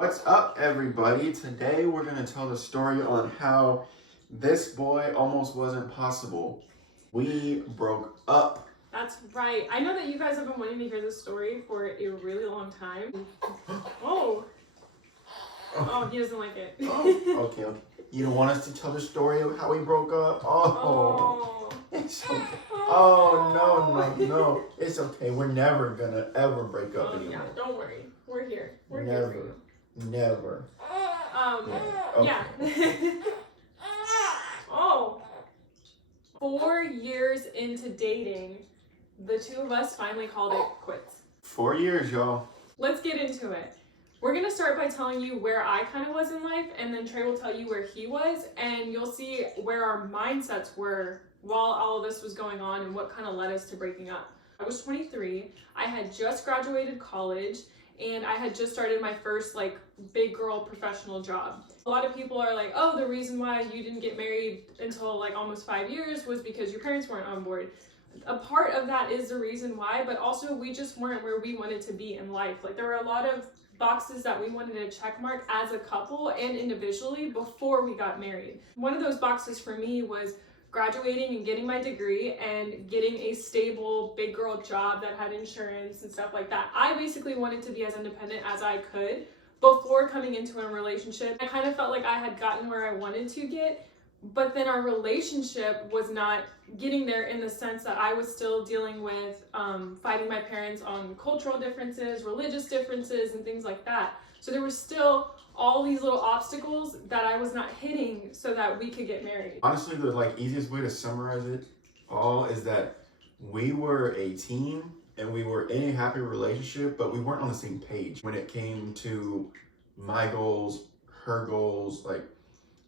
What's up, everybody? Today we're going to tell the story on how this boy almost wasn't possible. We broke up. That's right. I know that you guys have been wanting to hear this story for a really long time. Oh. Oh, he doesn't like it. Oh, okay. You don't want us to tell the story of how we broke up? Oh. It's okay. Oh, no. It's okay. We're never going to ever break up anymore. Yeah, don't worry. We're here. We're never. Here for you. Never. Yeah. Oh. 4 years into dating, the two of us finally called it quits. 4 years, y'all. Let's get into it. We're going to start by telling you where I kind of was in life, and then Trey will tell you where he was, and you'll see where our mindsets were while all of this was going on and what kind of led us to breaking up. I was 23. I had just graduated college, and I had just started my first big girl professional job. A lot of people are like, oh, the reason why you didn't get married until almost 5 years was because your parents weren't on board. A part of that is the reason why, but also we just weren't where we wanted to be in life. There were a lot of boxes that we wanted to check mark as a couple and individually before we got married. One of those boxes for me was graduating and getting my degree and getting a stable big girl job that had insurance and stuff like that. I basically wanted to be as independent as I could before coming into a relationship. I kind of felt like I had gotten where I wanted to get, but then our relationship was not getting there in the sense that I was still dealing with fighting my parents on cultural differences, religious differences, and things like that. So there were still all these little obstacles that I was not hitting so that we could get married. Honestly, the easiest way to summarize it all is that we were a team and we were in a happy relationship, but we weren't on the same page when it came to my goals, her goals,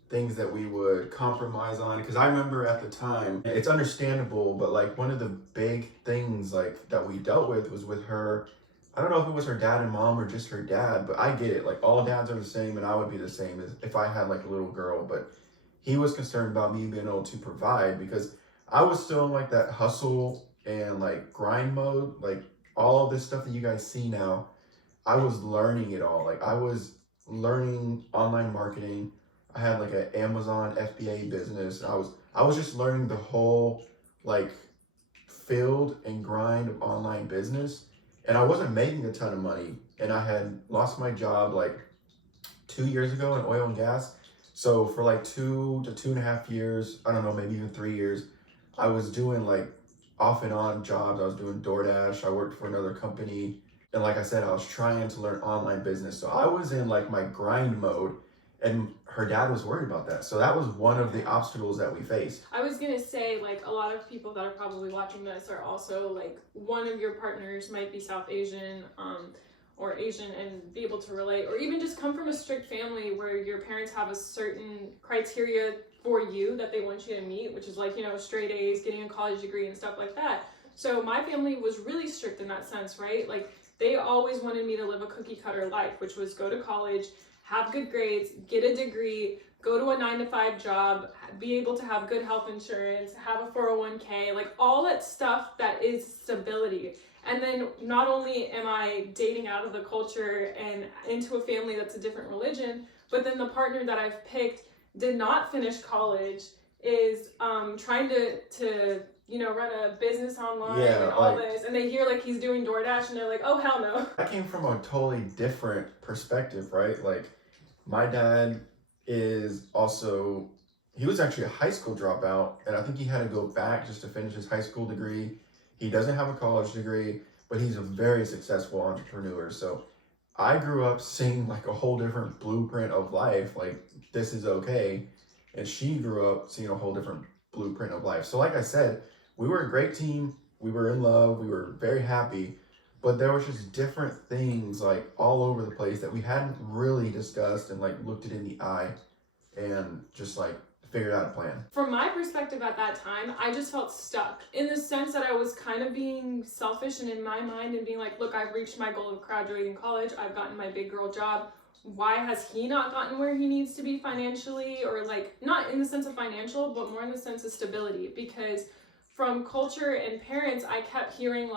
things that we would compromise on. Because I remember at the time, it's understandable, but one of the big things that we dealt with was with her. I don't know if it was her dad and mom or just her dad, but I get it. All dads are the same, and I would be the same as if I had a little girl. But he was concerned about me being able to provide because I was still in that hustle and grind mode. All of this stuff that you guys see now, I was learning it all. I was learning online marketing. I had an Amazon FBA business. I was just learning the whole field and grind of online business. And I wasn't making a ton of money, and I had lost my job 2 years ago in oil and gas. So for 2 to 2.5 years, I don't know, maybe even 3 years, I was doing off and on jobs. I was doing DoorDash. I worked for another company. And like I said, I was trying to learn online business. So I was in my grind mode, and her dad was worried about that. So that was one of the obstacles that we faced. I was gonna say, a lot of people that are probably watching this are also one of your partners might be South Asian or Asian and be able to relate, or even just come from a strict family where your parents have a certain criteria for you that they want you to meet, which is straight A's, getting a college degree and stuff like that. So my family was really strict in that sense, right? They always wanted me to live a cookie cutter life, which was go to college, have good grades, get a degree, go to a 9-to-5 job, be able to have good health insurance, have a 401k, all that stuff that is stability. And then not only am I dating out of the culture and into a family that's a different religion, but then the partner that I've picked did not finish college, is trying to run a business online and all this, and they hear he's doing DoorDash and they're like, oh hell no. I came from a totally different perspective, right? My dad is also, he was actually a high school dropout, and I think he had to go back just to finish his high school degree. He doesn't have a college degree, but he's a very successful entrepreneur. So I grew up seeing a whole different blueprint of life, this is okay. And she grew up seeing a whole different blueprint of life. So like I said, we were a great team. We were in love. We were very happy. But there was just different things all over the place that we hadn't really discussed and looked it in the eye and just figured out a plan. From my perspective at that time, I just felt stuck in the sense that I was kind of being selfish and in my mind and being look, I've reached my goal of graduating college. I've gotten my big girl job. Why has he not gotten where he needs to be financially, or not in the sense of financial, but more in the sense of stability? Because from culture and parents, I kept hearing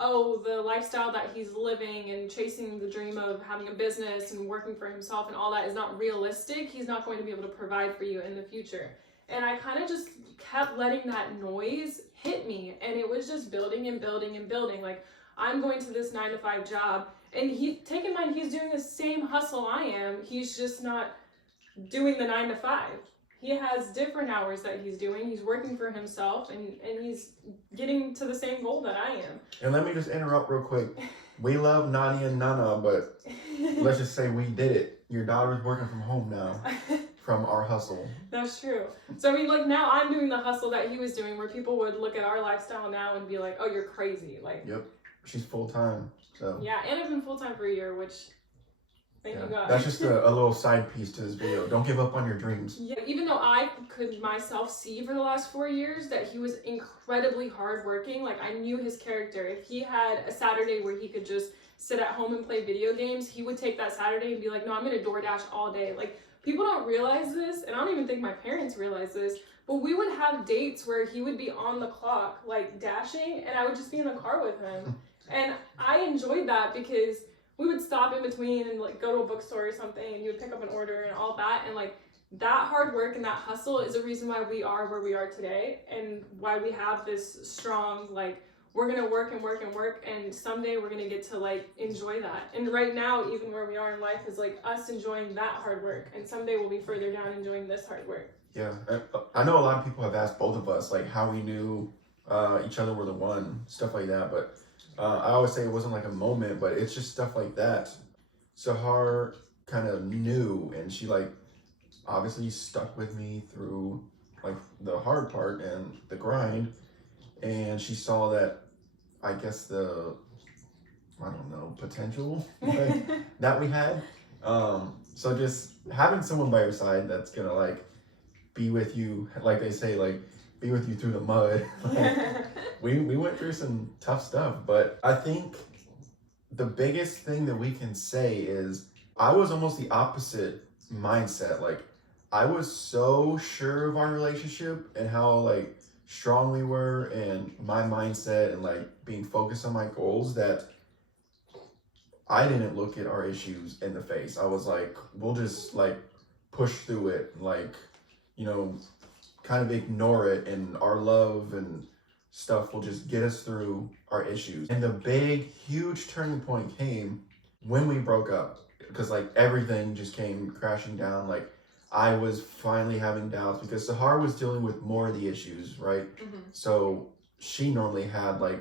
oh, the lifestyle that he's living and chasing the dream of having a business and working for himself and all that is not realistic. He's not going to be able to provide for you in the future. And I kind of just kept letting that noise hit me, and it was just building and building and building. Like, I'm going to this 9-to-5 job, and take in mind, he's doing the same hustle I am. He's just not doing the 9-to-5. He has different hours that he's doing. He's working for himself, and he's getting to the same goal that I am. And let me just interrupt real quick. We love Nani and Nana, but let's just say we did it. Your daughter's working from home now from our hustle. That's true. So I mean, like, now I'm doing the hustle that he was doing, where people would look at our lifestyle now and be like, oh, you're crazy. Like, yep. She's full-time, so. Yeah, and I've been full-time for a year, which, thank you God. That's just a little side piece to this video. Don't give up on your dreams. Yeah, even though I could myself see for the last 4 years that he was incredibly hardworking, like, I knew his character. If he had a Saturday where he could just sit at home and play video games, he would take that Saturday and be like, no, I'm gonna DoorDash all day. Like, people don't realize this, and I don't even think my parents realize this, but we would have dates where he would be on the clock, like, dashing, and I would just be in the car with him. And I enjoyed that because we would stop in between and, like, go to a bookstore or something, and you would pick up an order and all that. And, like, that hard work and that hustle is a reason why we are where we are today, and why we have this strong, like, we're going to work and work and work, and someday we're going to get to, like, enjoy that. And right now, even where we are in life is, like, us enjoying that hard work, and someday we'll be further down enjoying this hard work. Yeah, I know a lot of people have asked both of us, like, how we knew each other were the one, stuff like that, but I always say it wasn't like a moment, but it's just stuff like that. Sahar kind of knew, and she, like, obviously stuck with me through, like, the hard part and the grind, and she saw that, I guess, potential that we had. So just having someone by your side that's gonna, like, be with you, like they say, like, be with you through the mud. Like, we went through some tough stuff, but I think the biggest thing that we can say is I was almost the opposite mindset. Like, I was so sure of our relationship and how, like, strong we were, and my mindset and, like, being focused on my goals, that I didn't look at our issues in the face. I was like, we'll just, like, push through it, like, you know, kind of ignore it, and our love and stuff will just get us through our issues. And the big, huge turning point came when we broke up, because, like, everything just came crashing down. Like, I was finally having doubts because Sahar was dealing with more of the issues, right? Mm-hmm. So she normally had, like,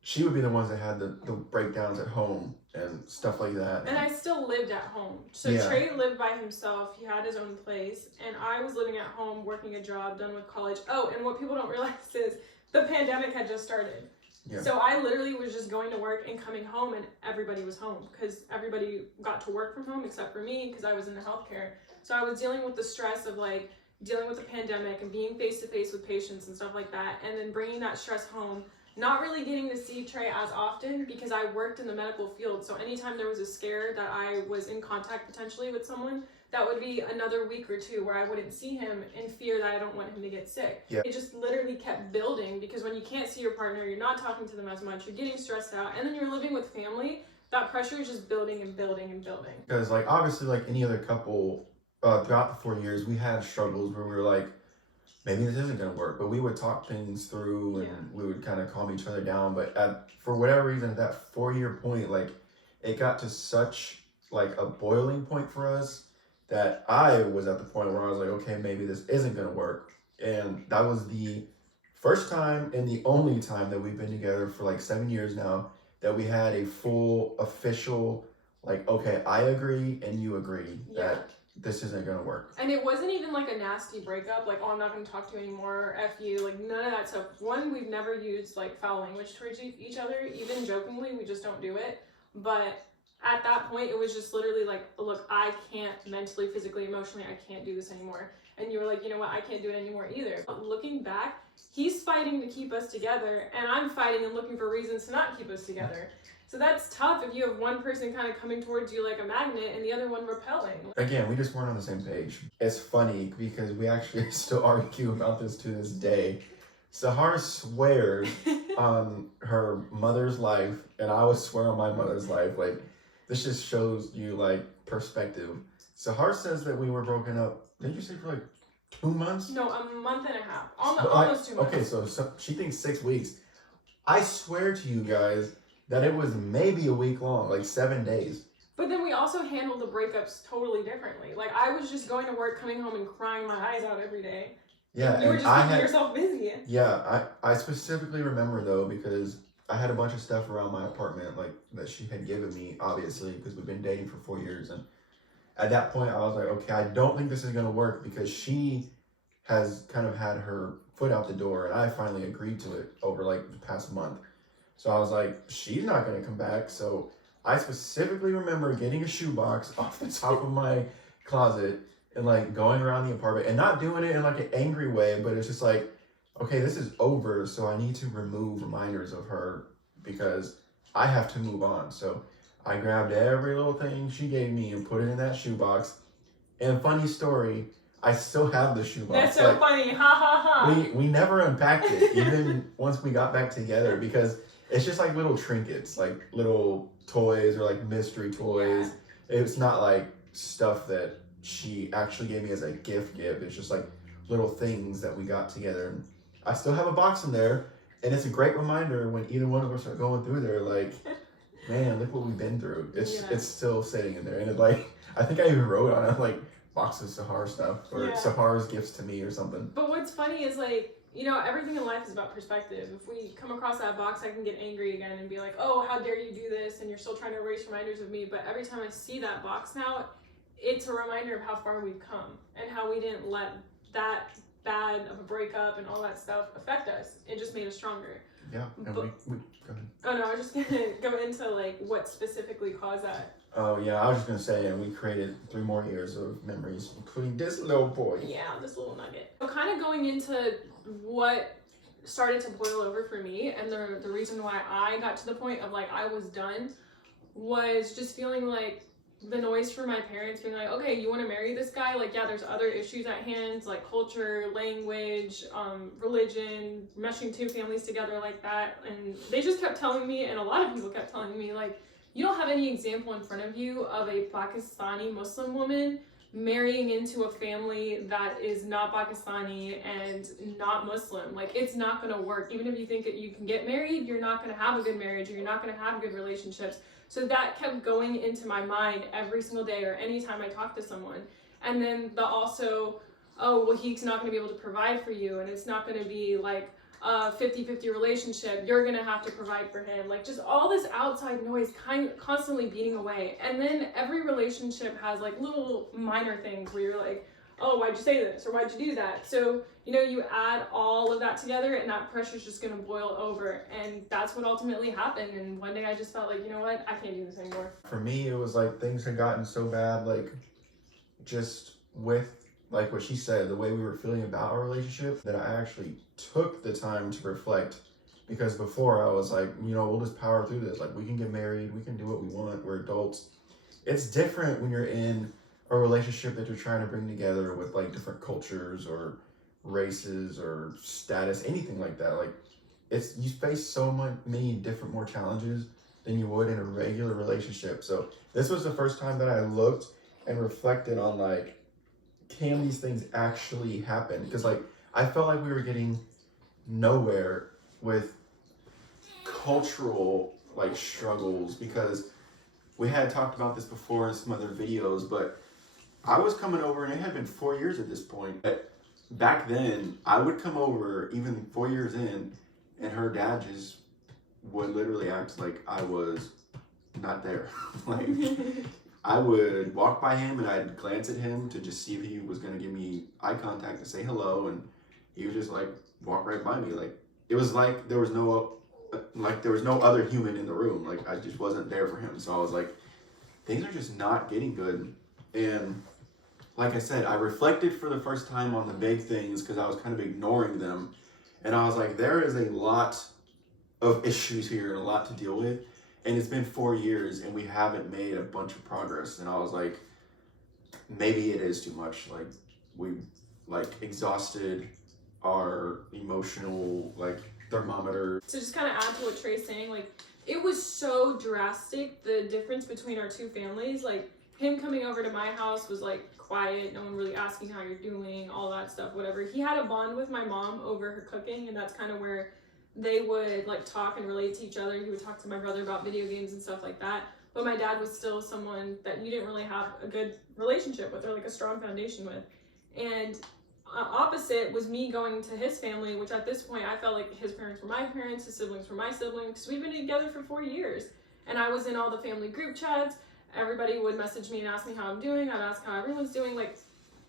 she would be the ones that had the breakdowns at home and stuff like that. And I still lived at home. So yeah. Trey lived by himself. He had his own place. And I was living at home, working a job, done with college. Oh, and what people don't realize is the pandemic had just started. Yeah. So I literally was just going to work and coming home, and everybody was home because everybody got to work from home except for me, because I was in the healthcare. So I was dealing with the stress of, like, dealing with the pandemic and being face-to-face with patients and stuff like that, and then bringing that stress home, not really getting to see Trey as often because I worked in the medical field. So anytime there was a scare that I was in contact potentially with someone, that would be another week or two where I wouldn't see him in fear that I don't want him to get sick. Yeah. It just literally kept building, because when you can't see your partner, you're not talking to them as much, you're getting stressed out, and then you're living with family, that pressure is just building and building and building. Because, like, obviously, like any other couple, throughout the 4 years, we had struggles where we were like, maybe this isn't going to work, but we would talk things through, and we would kind of calm each other down. But for whatever reason, at that 4-year point, like, it got to such, like, a boiling point for us that I was at the point where I was like, okay, maybe this isn't going to work. And that was the first time and the only time that we've been together for, like, 7 years now that we had a full official, like, okay, I agree and you agree that this isn't gonna work. And it wasn't even like a nasty breakup, like, oh, I'm not gonna talk to you anymore, or F you, like, none of that stuff. One, we've never used, like, foul language towards each other, even jokingly, we just don't do it. But at that point, it was just literally like, look, I can't mentally, physically, emotionally, I can't do this anymore. And you were like, you know what, I can't do it anymore either. But looking back, he's fighting to keep us together, and I'm fighting and looking for reasons to not keep us together. So that's tough if you have one person kind of coming towards you like a magnet and the other one repelling. Again, we just weren't on the same page. It's funny because we actually still argue about this to this day. Sahar swears on her mother's life, and I would swear on my mother's life. Like, this just shows you like perspective. Sahar says that we were broken up. Did you say for like 2 months? No, a month and a half. But Almost 2 months. Okay, so she thinks 6 weeks. I swear to you guys that it was maybe a week long, like 7 days. But then we also handled the breakups totally differently. Like, I was just going to work, coming home, and crying my eyes out every day. Yeah, You were and just keeping yourself busy. Yeah, I specifically remember though because I had a bunch of stuff around my apartment like that she had given me, obviously, because we've been dating for 4 years, and at that point I was like, okay, I don't think this is gonna work because she has kind of had her foot out the door, and I finally agreed to it over like the past month. So I was like, she's not gonna come back. So I specifically remember getting a shoebox off the top of my closet and like going around the apartment and not doing it in like an angry way, but it's just like, okay, this is over, so I need to remove reminders of her because I have to move on. So I grabbed every little thing she gave me and put it in that shoebox. And funny story, I still have the shoebox. That's so funny. Ha ha ha. We never unpacked it, even once we got back together, because it's just like little trinkets, like little toys or like mystery toys. Yeah. It's not like stuff that she actually gave me as a gift. It's just like little things that we got together. And I still have a box in there, and it's a great reminder when either one of us are going through there, like, man, look what we've been through. It's still sitting in there, and it like, I think I even wrote on it like box of Sahar stuff or Sahar's gifts to me or something. But what's funny is like, you know, everything in life is about perspective. If we come across that box, I can get angry again and be like, oh, how dare you do this, and you're still trying to erase reminders of me. But every time I see that box now, it's a reminder of how far we've come and how we didn't let that bad of a breakup and all that stuff affect us. It just made us stronger. Yeah, and we go ahead. Oh no, I was just gonna go into like what specifically caused that. Oh yeah, I was just gonna say, and we created 3 more years of memories, including this little boy. Yeah, this little nugget. So kind of going into what started to boil over for me, and the reason why I got to the point of like I was done was just feeling like the noise from my parents being like, okay, you want to marry this guy? Like, yeah, there's other issues at hand, like culture, language, religion, meshing 2 families together like that. And they just kept telling me, and a lot of people kept telling me, like, you don't have any example in front of you of a Pakistani Muslim woman marrying into a family that is not Pakistani and not Muslim. Like, it's not going to work. Even if you think that you can get married, you're not going to have a good marriage, or you're not going to have good relationships. So that kept going into my mind every single day or anytime I talked to someone. And then the also, oh, well, he's not going to be able to provide for you, and it's not going to be like a 50-50 relationship. You're going to have to provide for him. Like, just all this outside noise constantly beating away. And then every relationship has like little minor things where you're like, oh, why'd you say this? Or why'd you do that? So, you know, you add all of that together and that pressure's just going to boil over. And that's what ultimately happened. And one day I just felt like, you know what? I can't do this anymore. For me, it was like things had gotten so bad, like just with like what she said, the way we were feeling about our relationship, that I actually took the time to reflect. Because before I was like, you know, we'll just power through this. Like, we can get married. We can do what we want. We're adults. It's different when you're in a relationship that you're trying to bring together with like different cultures or races or status, anything like that. Like, it's, you face so many different more challenges than you would in a regular relationship. So this was the first time that I looked and reflected on like, can these things actually happen? Because like I felt like we were getting nowhere with cultural like struggles, because we had talked about this before in some other videos, but I was coming over, and it had been 4 years at this point. But back then, I would come over, even 4 years in, and her dad just would literally act like I was not there. Like, I would walk by him, and I'd glance at him to just see if he was going to give me eye contact to say hello, and he would just, like, walk right by me. Like, it was like there was no other human in the room. Like, I just wasn't there for him. So I was like, things are just not getting good. And like I said, I reflected for the first time on the big things because I was kind of ignoring them. And I was like, there is a lot of issues here and a lot to deal with. And it's been 4 years and we haven't made a bunch of progress. And I was like, maybe it is too much. Like, we like exhausted our emotional like thermometer. To just kind of add to what Trey's saying, like, it was so drastic, the difference between our two families. Like, him coming over to my house was like quiet, no one really asking how you're doing, all that stuff, whatever. He had a bond with my mom over her cooking, and that's kind of where they would like talk and relate to each other. He would talk to my brother about video games and stuff like that. But my dad was still someone that you didn't really have a good relationship with or like a strong foundation with. And opposite was me going to his family, which at this point I felt like his parents were my parents, his siblings were my siblings, because we've been together for 4 years. And I was in all the family group chats. Everybody would message me and ask me how I'm doing. I'd ask how everyone's doing. Like,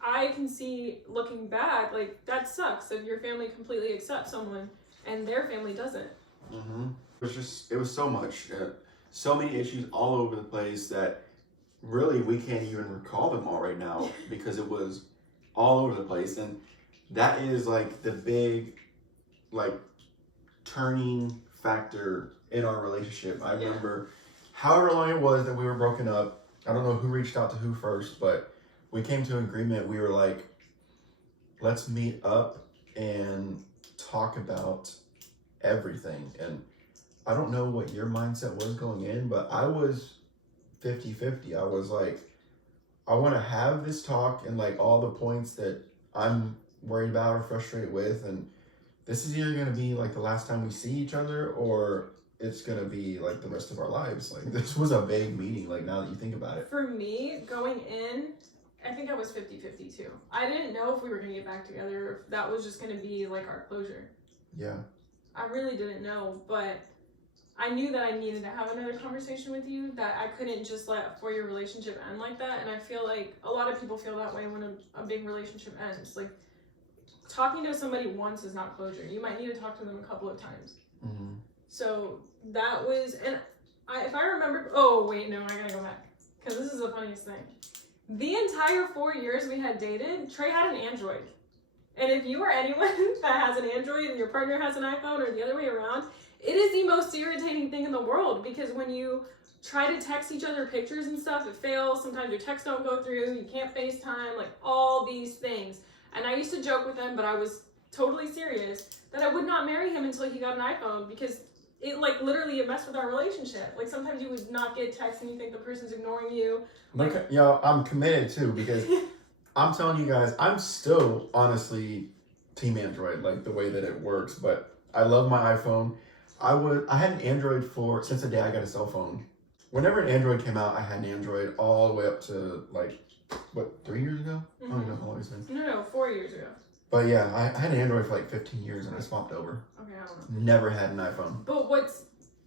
I can see looking back, like, that sucks if your family completely accepts someone and their family doesn't. It was so much, so many issues all over the place that really we can't even recall them all right now because it was all over the place. And that is like the big, like, turning factor in our relationship. I remember however long it was that we were broken up. I don't know who reached out to who first, but we came to an agreement. We were like, let's meet up and talk about everything. And I don't know what your mindset was going in, but I was 50-50. I was like, I want to have this talk and like all the points that I'm worried about or frustrated with, and this is either going to be like the last time we see each other or it's going to be like the rest of our lives. Like, this was a vague meeting, like, now that you think about it. For me, going in, I think I was 50-50 too. I didn't know if we were going to get back together or if that was just going to be like our closure. Yeah. I really didn't know, but I knew that I needed to have another conversation with you, that I couldn't just let a 4-year relationship end like that. And I feel like a lot of people feel that way when a big relationship ends. Like, talking to somebody once is not closure. You might need to talk to them a couple of times. So that was, and if I remember, oh wait, no, I gotta go back, because this is the funniest thing. The entire 4 years we had dated, Trey had an Android. And if you are anyone that has an Android and your partner has an iPhone or the other way around, it is the most irritating thing in the world, because when you try to text each other pictures and stuff, it fails. Sometimes your texts don't go through, you can't FaceTime, like all these things. And I used to joke with him, but I was totally serious, that I would not marry him until he got an iPhone, because it like literally it messed with our relationship. Like, sometimes you would not get texts and you think the person's ignoring you. Like, Yo, I'm committed too, because I'm telling you guys, I'm still honestly team Android, like the way that it works, but I love my iPhone. I had an Android since the day I got a cell phone. Whenever an Android came out, I had an Android all the way up to like, what, 3 years ago? I don't even know how long it's been. No, 4 years ago. But yeah, I had an Android for like 15 years and I swapped over. Okay, I don't know. Never had an iPhone. But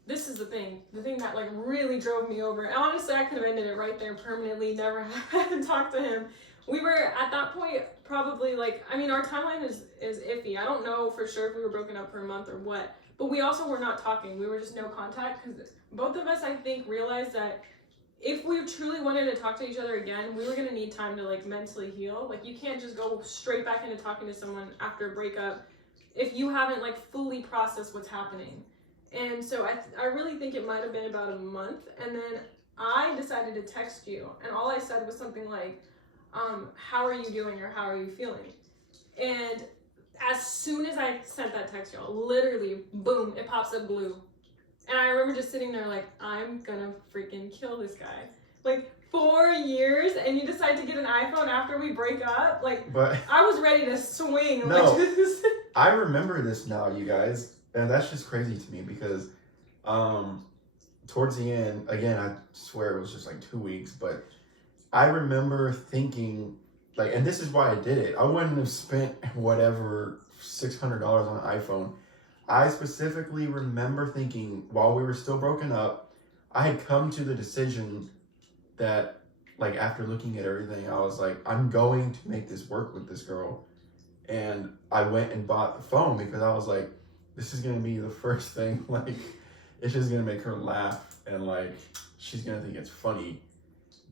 this is the thing that like really drove me over. And honestly, I could have ended it right there permanently, never had to talk to him. We were at that point probably like, I mean, our timeline is iffy. I don't know for sure if we were broken up for a month or what, but we also were not talking. We were just no contact, because both of us, I think, realized that if we truly wanted to talk to each other again, we were going to need time to like mentally heal. Like, you can't just go straight back into talking to someone after a breakup if you haven't like fully processed what's happening. And so I really think it might have been about a month, and then I decided to text you, and all I said was something like, how are you doing, or how are you feeling? And as soon as I sent that text, y'all, literally, boom, it pops up blue. And I remember just sitting there like, I'm gonna freaking kill this guy. Like, 4 years, and you decide to get an iPhone after we break up? Like, but I was ready to swing. No, like, I remember this now, you guys, and that's just crazy to me, because towards the end, again, I swear it was just like 2 weeks, but I remember thinking, like, and this is why I did it. I wouldn't have spent whatever $600 on an iPhone. I specifically remember thinking, while we were still broken up, I had come to the decision that, like, after looking at everything, I was like, I'm going to make this work with this girl. And I went and bought the phone because I was like, this is going to be the first thing, like, it's just going to make her laugh, and, like, she's going to think it's funny.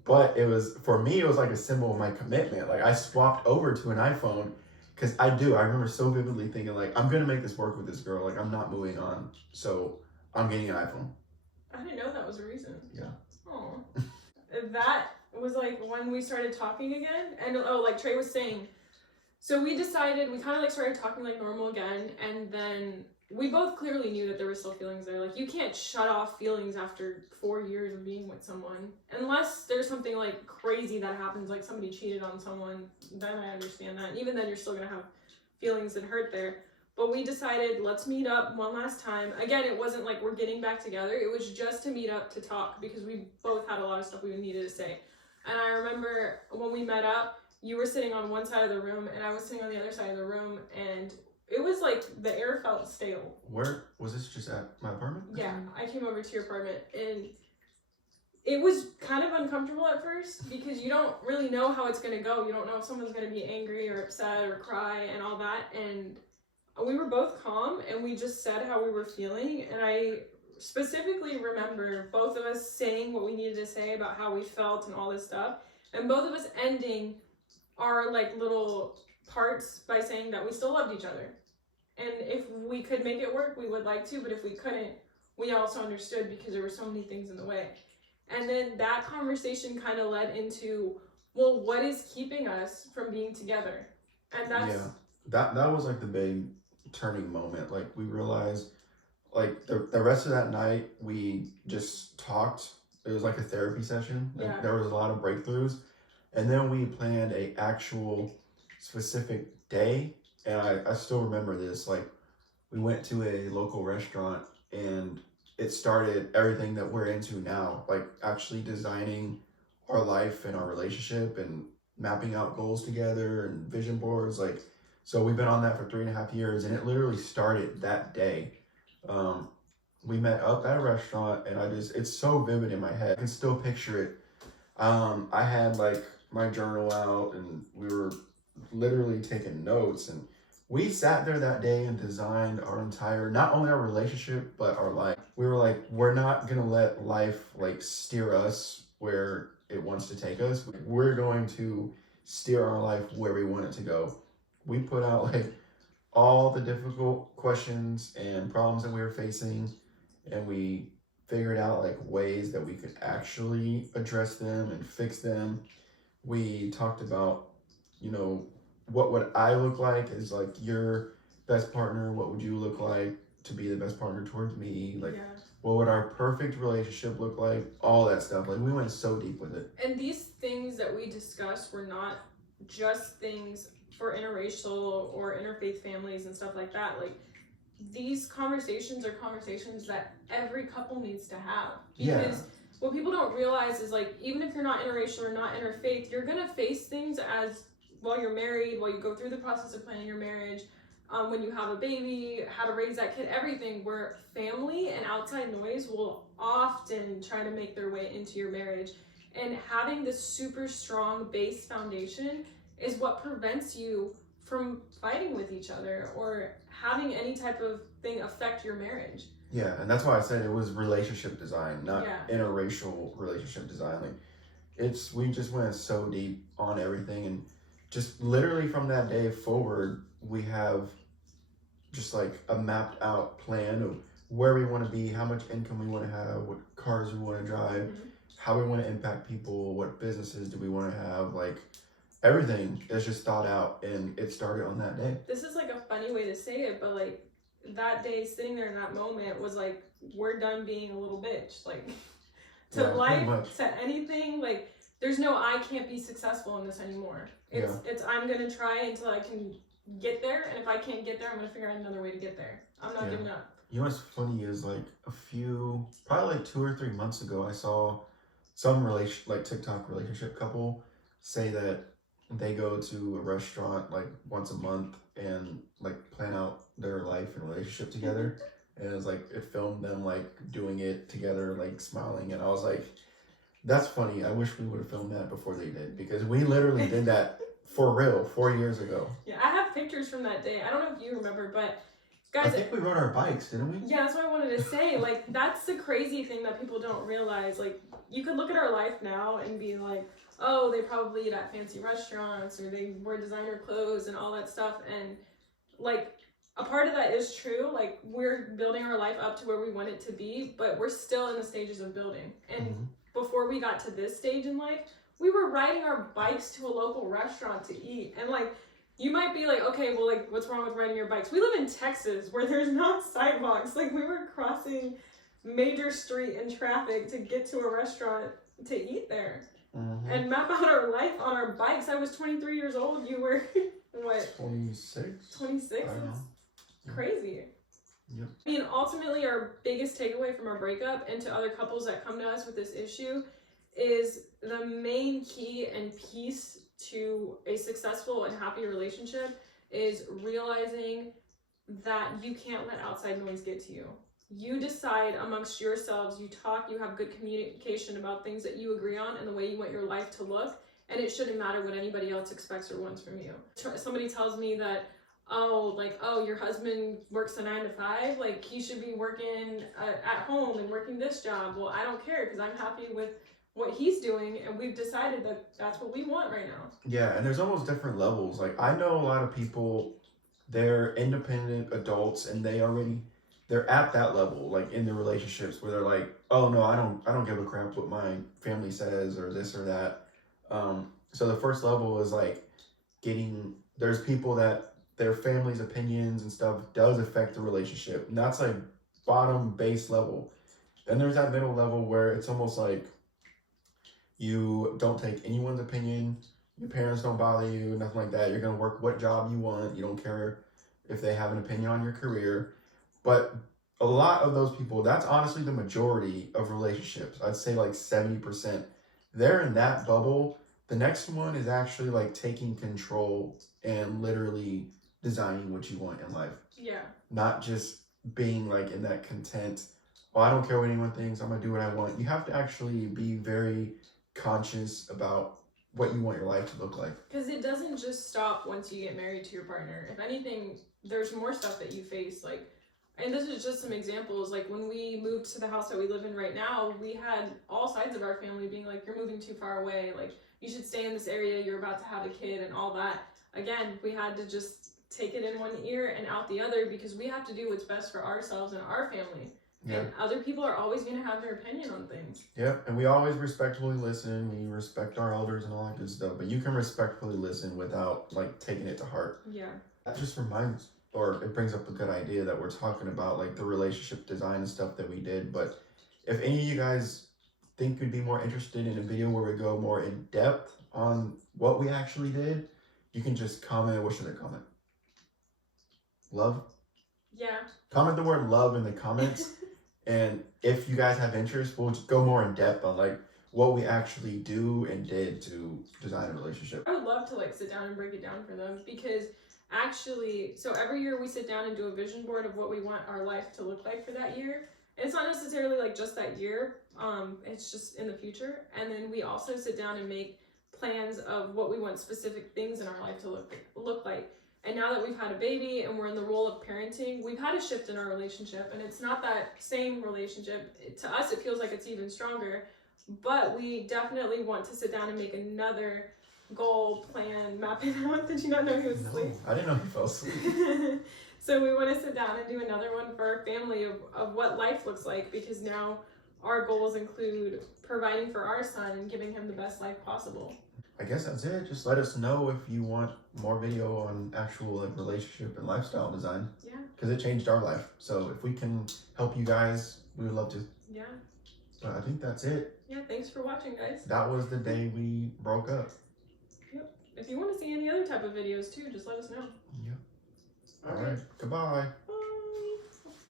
But it was, for me, it was like a symbol of my commitment. Like, I swapped over to an iPhone because I remember so vividly thinking, like, I'm going to make this work with this girl. Like, I'm not moving on. So I'm getting an iPhone. I didn't know that was a reason. Yeah. Oh. That was like when we started talking again. And like Trey was saying, so we decided, we kind of like started talking like normal again. And then we both clearly knew that there were still feelings there. Like, you can't shut off feelings after 4 years of being with someone. Unless there's something, like, crazy that happens, like somebody cheated on someone, then I understand that. And even then, you're still going to have feelings and hurt there. But we decided, let's meet up one last time. Again, it wasn't like we're getting back together. It was just to meet up to talk because we both had a lot of stuff we needed to say. And I remember when we met up, you were sitting on one side of the room and I was sitting on the other side of the room, and it was like the air felt stale. Where was this? Just at my apartment? Yeah, I came over to your apartment and it was kind of uncomfortable at first because you don't really know how it's going to go. You don't know if someone's going to be angry or upset or cry and all that. And we were both calm and we just said how we were feeling. And I specifically remember both of us saying what we needed to say about how we felt and all this stuff. And both of us ending our like little parts by saying that we still loved each other. And if we could make it work, we would like to, but if we couldn't, we also understood because there were so many things in the way. And then that conversation kind of led into, well, what is keeping us from being together? And that's... Yeah, that was like the big turning moment. Like, we realized, like, the rest of that night, we just talked. It was like a therapy session. Yeah. There was a lot of breakthroughs. And then we planned a actual specific day. And I still remember this. Like, we went to a local restaurant and it started everything that we're into now. Like, actually designing our life and our relationship and mapping out goals together and vision boards. Like, so we've been on that for 3.5 years, and it literally started that day. We met up at a restaurant, and it's so vivid in my head. I can still picture it. I had like my journal out, and we were literally taking notes, and we sat there that day and designed our entire, not only our relationship, but our life. We were like, we're not gonna let life like steer us where it wants to take us. We're going to steer our life where we want it to go. We put out like all the difficult questions and problems that we were facing, and we figured out like ways that we could actually address them and fix them. We talked about, you know, what would I look like as like your best partner? What would you look like to be the best partner towards me? Like, Yeah. what would our perfect relationship look like? All that stuff. Like, we went so deep with it. And these things that we discussed were not just things for interracial or interfaith families and stuff like that. Like, these conversations are conversations that every couple needs to have. Because what people don't realize is, like, even if you're not interracial or not interfaith, you're gonna face things as while you're married, while you go through the process of planning your marriage, when you have a baby, how to raise that kid, everything, where family and outside noise will often try to make their way into your marriage. And having this super strong base foundation is what prevents you from fighting with each other or having any type of thing affect your marriage. Yeah, and that's why I said it was relationship design, not interracial relationship design. Like, we just went so deep on everything, and just literally from that day forward, we have just like a mapped out plan of where we want to be, how much income we want to have, what cars we want to drive, how we want to impact people, what businesses do we want to have. Like, everything is just thought out, and it started on that day. This is like a funny way to say it, but like that day sitting there in that moment was like, we're done being a little bitch. Like, to life, to anything, like, there's no I can't be successful in this anymore. It's I'm gonna try until I can get there, and if I can't get there, I'm gonna figure out another way to get there. I'm not giving up. You know what's funny is, like, probably like 2 or 3 months ago, I saw some TikTok relationship couple say that they go to a restaurant like once a month and like plan out their life and relationship together. And it was like, it filmed them like doing it together, like smiling. And I was like, that's funny. I wish we would have filmed that before they did, because we literally did that for real 4 years ago. Yeah, I have pictures from that day. I don't know if you remember, but guys, I think we rode our bikes, didn't we? Yeah, that's what I wanted to say. Like, that's the crazy thing that people don't realize. Like, you could look at our life now and be like, oh, they probably eat at fancy restaurants, or they wear designer clothes and all that stuff. And like, a part of that is true. Like, we're building our life up to where we want it to be, but we're still in the stages of building. And before we got to this stage in life, we were riding our bikes to a local restaurant to eat. And like, You might be like, okay, well, like, what's wrong with riding your bikes? We live in Texas where there's not sidewalks. Like, we were crossing major street in traffic to get to a restaurant to eat there and map out our life on our bikes. I was 23 years old. You were, what? 26? 26? I don't know. It's crazy. Yep. I mean, ultimately, our biggest takeaway from our breakup and to other couples that come to us with this issue is the main key and piece to a successful and happy relationship is realizing that you can't let outside noise get to you. You decide amongst yourselves, you talk, you have good communication about things that you agree on and the way you want your life to look, and it shouldn't matter what anybody else expects or wants from you. Somebody tells me that, oh, your husband works a 9 to 5, like he should be working at home and working this job. Well, I don't care because I'm happy with what he's doing, and we've decided that that's what we want right now. Yeah, and there's almost different levels. Like, I know a lot of people, they're independent adults and they're at that level, like in their relationships where they're like, oh no, I don't give a crap what my family says or this or that. So the first level is like there's people that their family's opinions and stuff does affect the relationship, and that's like bottom base level. Then there's that middle level where it's almost like you don't take anyone's opinion, your parents don't bother you, nothing like that. You're gonna work what job you want. You don't care if they have an opinion on your career. But a lot of those people, that's honestly the majority of relationships. I'd say like 70%. They're in that bubble. The next one is actually like taking control and literally designing what you want in life. Yeah. Not just being like in that content, oh, I don't care what anyone thinks, I'm gonna do what I want. You have to actually be very conscious about what you want your life to look like. Because it doesn't just stop once you get married to your partner. If anything, there's more stuff that you face. Like, and this is just some examples. Like when we moved to the house that we live in right now, we had all sides of our family being like, you're moving too far away. Like, you should stay in this area. You're about to have a kid and all that. Again, we had to just take it in one ear and out the other because we have to do what's best for ourselves and our family. Yeah. And other people are always going to have their opinion on things. Yep, and we always respectfully listen. We respect our elders and all that good stuff. But you can respectfully listen without like taking it to heart. Yeah. That just reminds, or it brings up a good idea that we're talking about like the relationship design and stuff that we did. But if any of you guys think you'd be more interested in a video where we go more in depth on what we actually did, you can just comment. What should I comment? Love? Yeah. Comment the word love in the comments. And if you guys have interest, we'll just go more in depth on like what we actually do and did to design a relationship. I would love to like sit down and break it down for them because actually, so every year we sit down and do a vision board of what we want our life to look like for that year. And it's not necessarily like just that year. It's just in the future. And then we also sit down and make plans of what we want specific things in our life to look like. And now that we've had a baby and we're in the role of parenting, we've had a shift in our relationship. And it's not that same relationship. To us, it feels like it's even stronger. But we definitely want to sit down and make another goal, plan, map it out. Did you not know he was asleep? I didn't know he fell asleep. So we want to sit down and do another one for our family of what life looks like. Because now our goals include providing for our son and giving him the best life possible. I guess that's it. Just let us know if you want more video on actual like relationship and lifestyle design. Yeah. Because it changed our life. So if we can help you guys, we would love to. Yeah. But I think that's it. Yeah, thanks for watching, guys. That was the day we broke up. Yep. If you want to see any other type of videos too, just let us know. Yep. All right. Goodbye.